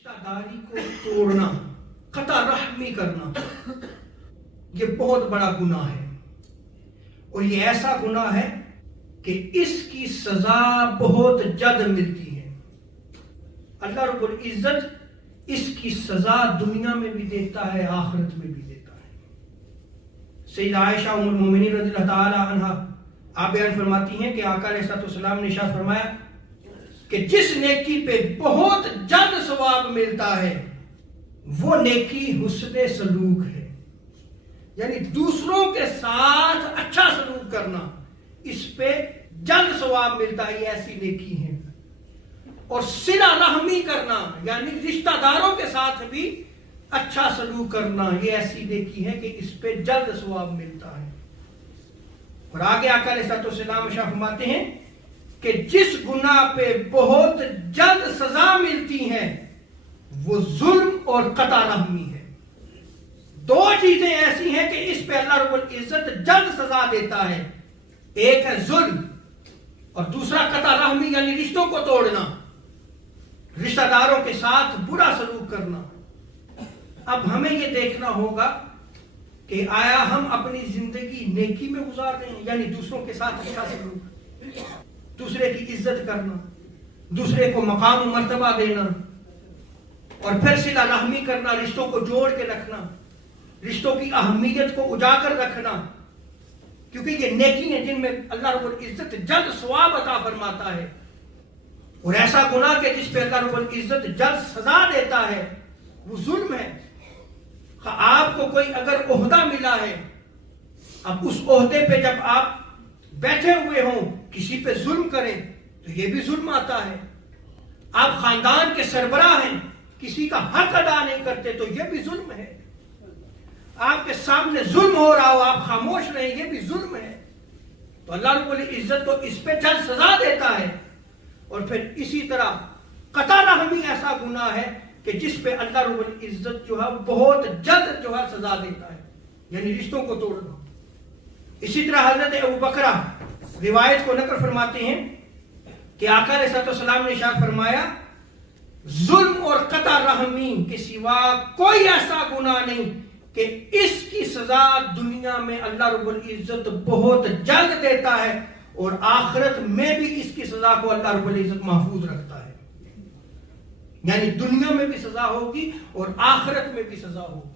रिश्तेदारी को तोड़ना, कता रहमी करना, ये बहुत बड़ा गुनाह है। और ये ऐसा गुनाह है कि इसकी सजा बहुत जल्द मिलती है। अल्लाह रब्बुल इज्जत इसकी सजा दुनिया में भी देता है, आखिरत में भी देता है। सैयदा आयशा उम्मुल मोमिनीन रज़ियल्लाहु ताला अन्हा आप बयान फरमाती हैं कि आका अलैहिस्सलाम ने इरशाद फरमाया कि जिस नेकी पे बहुत जल्द सवाब मिलता है वो नेकी हुस्ने सलूक है, यानी दूसरों के साथ अच्छा सलूक करना, इस पे जल्द सवाब मिलता है, ये ऐसी नेकी है। और सिला रहमी करना, यानी रिश्तेदारों के साथ भी अच्छा सलूक करना, ये ऐसी नेकी है कि इस पे जल्द सवाब मिलता है। और आगे आका अलैहिस्सलाम फरमाते हैं कि जिस गुनाह पे बहुत जल्द सजा मिलती है वो जुल्म और कता रहमी है। दो चीजें ऐसी हैं कि इस पे अल्लाह रब्बुल इज्जत जल्द सजा देता है, एक है जुल्म और दूसरा कता रहमी, यानी रिश्तों को तोड़ना, रिश्तेदारों के साथ बुरा सलूक करना। अब हमें यह देखना होगा कि आया हम अपनी जिंदगी नेकी में गुजार रहे हैं, यानी दूसरों के साथ अच्छा सलूक, दूसरे की इज्जत करना, दूसरे को मकाम मर्तबा देना, और फिर सिला रहमी करना, रिश्तों को जोड़ के रखना, रिश्तों की अहमियत को उजागर रखना, क्योंकि ये नेकी है जिनमें अल्लाह रब्बुल इज्जत जल्द सवाब अता फरमाता है। और ऐसा गुनाह के जिस पे अल्लाह रब्बुल इज्जत जल्द सजा देता है वो जुल्म है। आपको कोई अगर ओहदा मिला है, अब उस ओहदे पे जब आप बैठे हुए हों किसी पे जुल्म करें तो ये भी जुल्म आता है। आप खानदान के सरबराह हैं, किसी का हक अदा नहीं करते तो ये भी जुल्म है। आपके सामने जुल्म हो रहा हो, आप खामोश रहे, ये भी जुल्म है। तो अल्लाह रब्बुल इज्जत तो इस पे जल्द सजा देता है। और फिर इसी तरह कता रहमी ऐसा गुनाह है कि जिस पे अल्लाह रब्बुल इज्जत जो है बहुत जल्द जो है सजा देता है, यानी रिश्तों को तोड़ना। इसी तरह हजरत अबू बकरा रिवायत को नकल फरमाते हैं कि आका अलैहिस्सलाम ने इरशाद फरमाया, जुल्म और कता रहमी के सिवा कोई ऐसा गुनाह नहीं कि इसकी सजा दुनिया में अल्लाह रब्बुल इज्जत बहुत जल्द देता है और आखिरत में भी इसकी सजा को अल्लाह रब्बुल इज्जत महफूज रखता है। यानी दुनिया में भी सजा होगी और आखिरत में भी सजा होगी।